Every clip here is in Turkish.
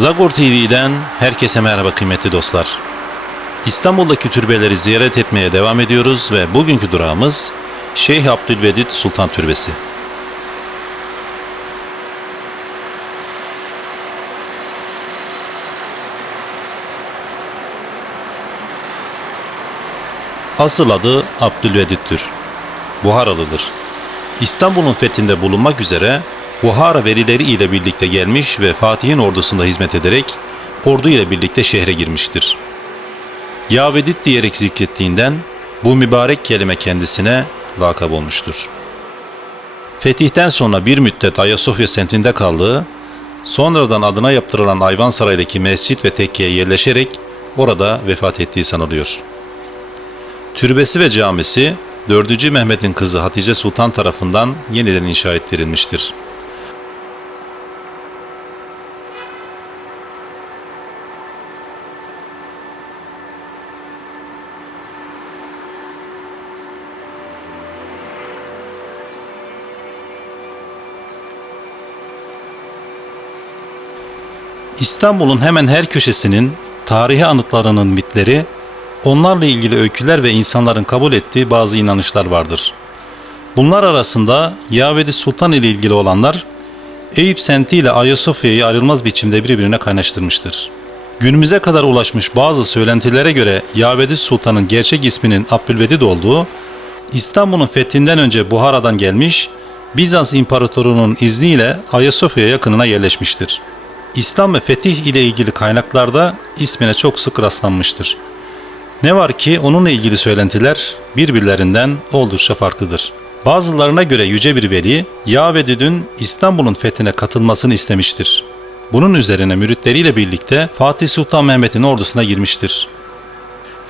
Zagor TV'den herkese merhaba kıymetli dostlar. İstanbul'daki türbeleri ziyaret etmeye devam ediyoruz ve bugünkü durağımız Şeyh Abdülvedid Sultan Türbesi. Asıl adı Abdülvedid'dir. Buharalıdır. İstanbul'un fethinde bulunmak üzere Buhara verileri ile birlikte gelmiş ve Fatih'in ordusunda hizmet ederek ordu ile birlikte şehre girmiştir. Yavedid diyerek zikrettiğinden bu mübarek kelime kendisine lakap olmuştur. Fetihten sonra bir müddet Ayasofya semtinde kaldığı, sonradan adına yaptırılan Ayvansaray'daki mescit ve tekkiye yerleşerek orada vefat ettiği sanılıyor. Türbesi ve camisi 4. Mehmet'in kızı Hatice Sultan tarafından yeniden inşa ettirilmiştir. İstanbul'un hemen her köşesinin tarihi anıtlarının mitleri, onlarla ilgili öyküler ve insanların kabul ettiği bazı inanışlar vardır. Bunlar arasında Yavedi Sultan ile ilgili olanlar, Eyüp semti ile Ayasofya'yı ayrılmaz biçimde birbirine kaynaştırmıştır. Günümüze kadar ulaşmış bazı söylentilere göre Yavedi Sultan'ın gerçek isminin Abdülvedid olduğu, İstanbul'un fethinden önce Buhara'dan gelmiş, Bizans İmparatorunun izniyle Ayasofya yakınına yerleşmiştir. İslam ve fetih ile ilgili kaynaklarda ismine çok sık rastlanmıştır. Ne var ki onunla ilgili söylentiler birbirlerinden oldukça farklıdır. Bazılarına göre yüce bir veli Yavedid'in İstanbul'un fethine katılmasını istemiştir. Bunun üzerine müritleriyle birlikte Fatih Sultan Mehmet'in ordusuna girmiştir.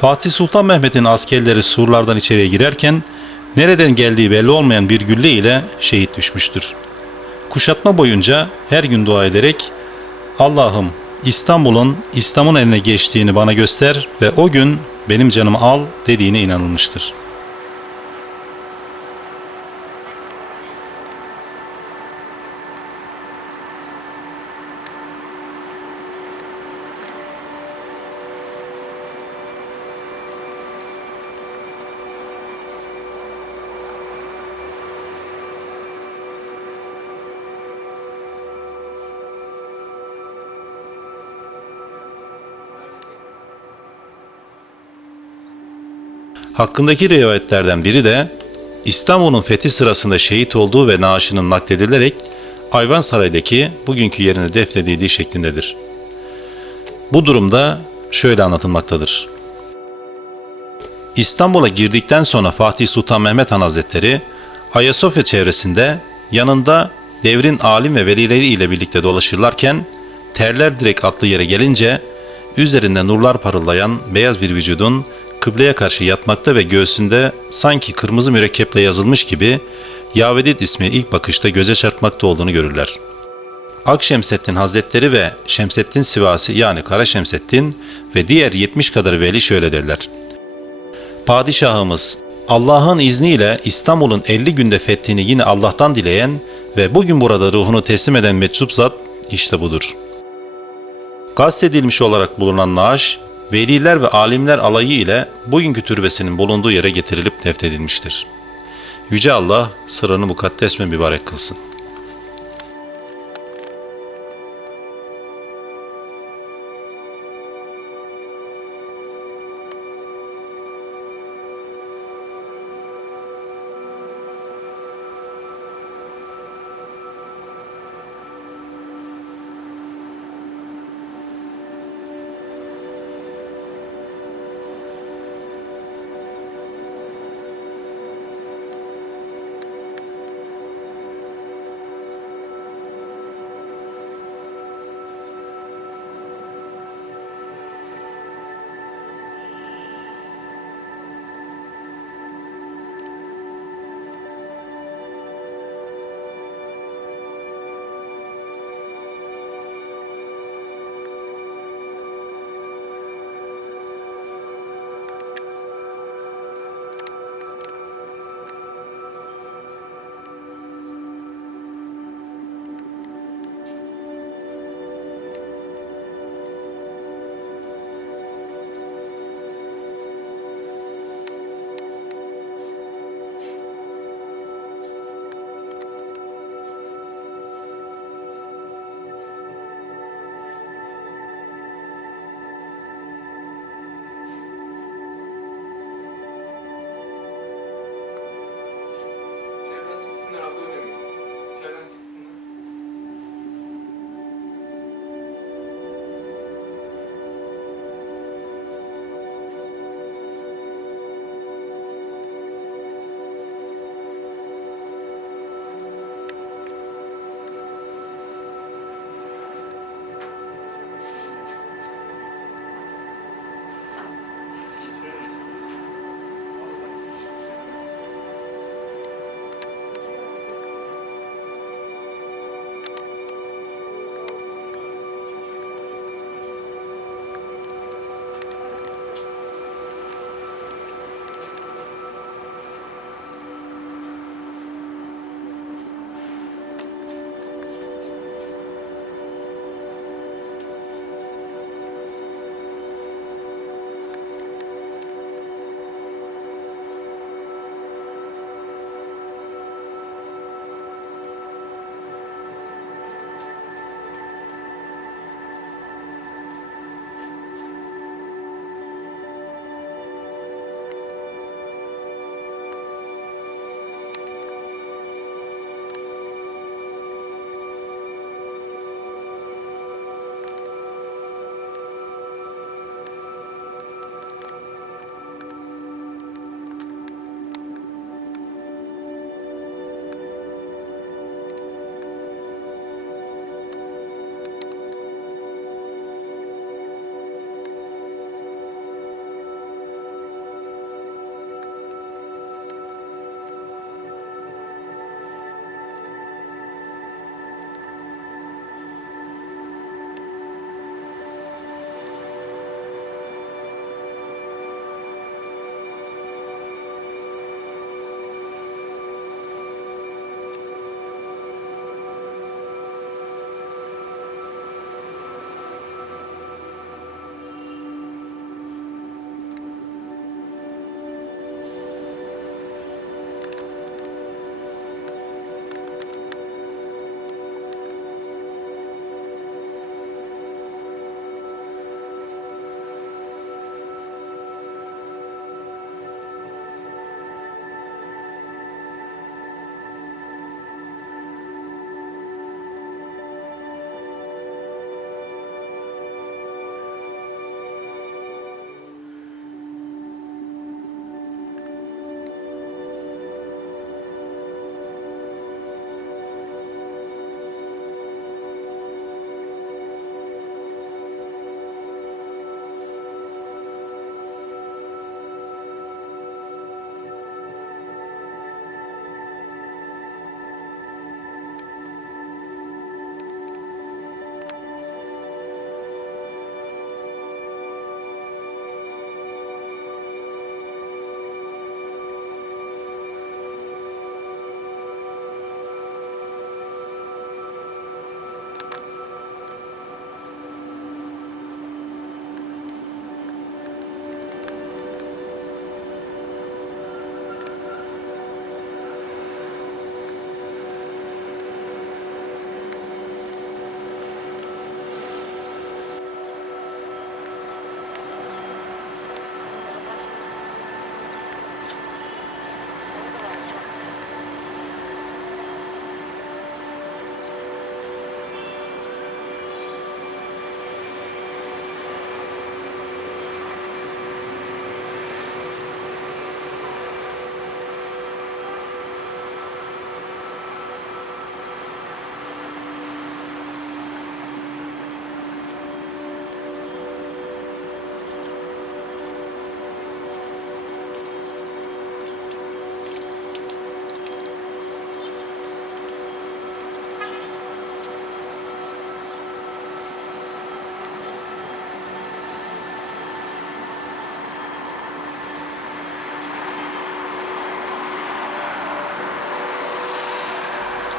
Fatih Sultan Mehmet'in askerleri surlardan içeriye girerken nereden geldiği belli olmayan bir gülle ile şehit düşmüştür. Kuşatma boyunca her gün dua ederek Allah'ım İstanbul'un İslam'ın eline geçtiğini bana göster ve o gün benim canımı al dediğine inanılmıştır. Hakkındaki rivayetlerden biri de İstanbul'un fethi sırasında şehit olduğu ve naaşının nakledilerek Ayvansaray'daki bugünkü yerine defnedildiği şeklindedir. Bu durumda şöyle anlatılmaktadır. İstanbul'a girdikten sonra Fatih Sultan Mehmet Han Hazretleri Ayasofya çevresinde yanında devrin alim ve velileri ile birlikte dolaşırlarken terler direkt atlı yere gelince üzerinde nurlar parıldayan beyaz bir vücudun kıbleye karşı yatmakta ve göğsünde sanki kırmızı mürekkeple yazılmış gibi Yavedid ismi ilk bakışta göze çarpmakta olduğunu görürler. Akşemseddin Hazretleri ve Şemseddin Sivasi yani Kara Şemseddin ve diğer 70 kadar veli şöyle derler. Padişahımız Allah'ın izniyle İstanbul'un 50 günde fethini yine Allah'tan dileyen ve bugün burada ruhunu teslim eden meczup zat işte budur. Kastedilmiş olarak bulunan naaş veliler ve alimler alayı ile bugünkü türbesinin bulunduğu yere getirilip defnedilmiştir. Yüce Allah sıranı mukaddes ve mübarek kılsın.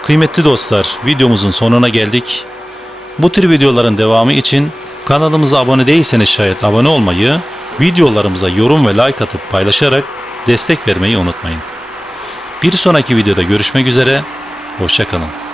Kıymetli dostlar, videomuzun sonuna geldik. Bu tür videoların devamı için kanalımıza abone değilseniz şayet abone olmayı, videolarımıza yorum ve like atıp paylaşarak destek vermeyi unutmayın. Bir sonraki videoda görüşmek üzere, hoşçakalın.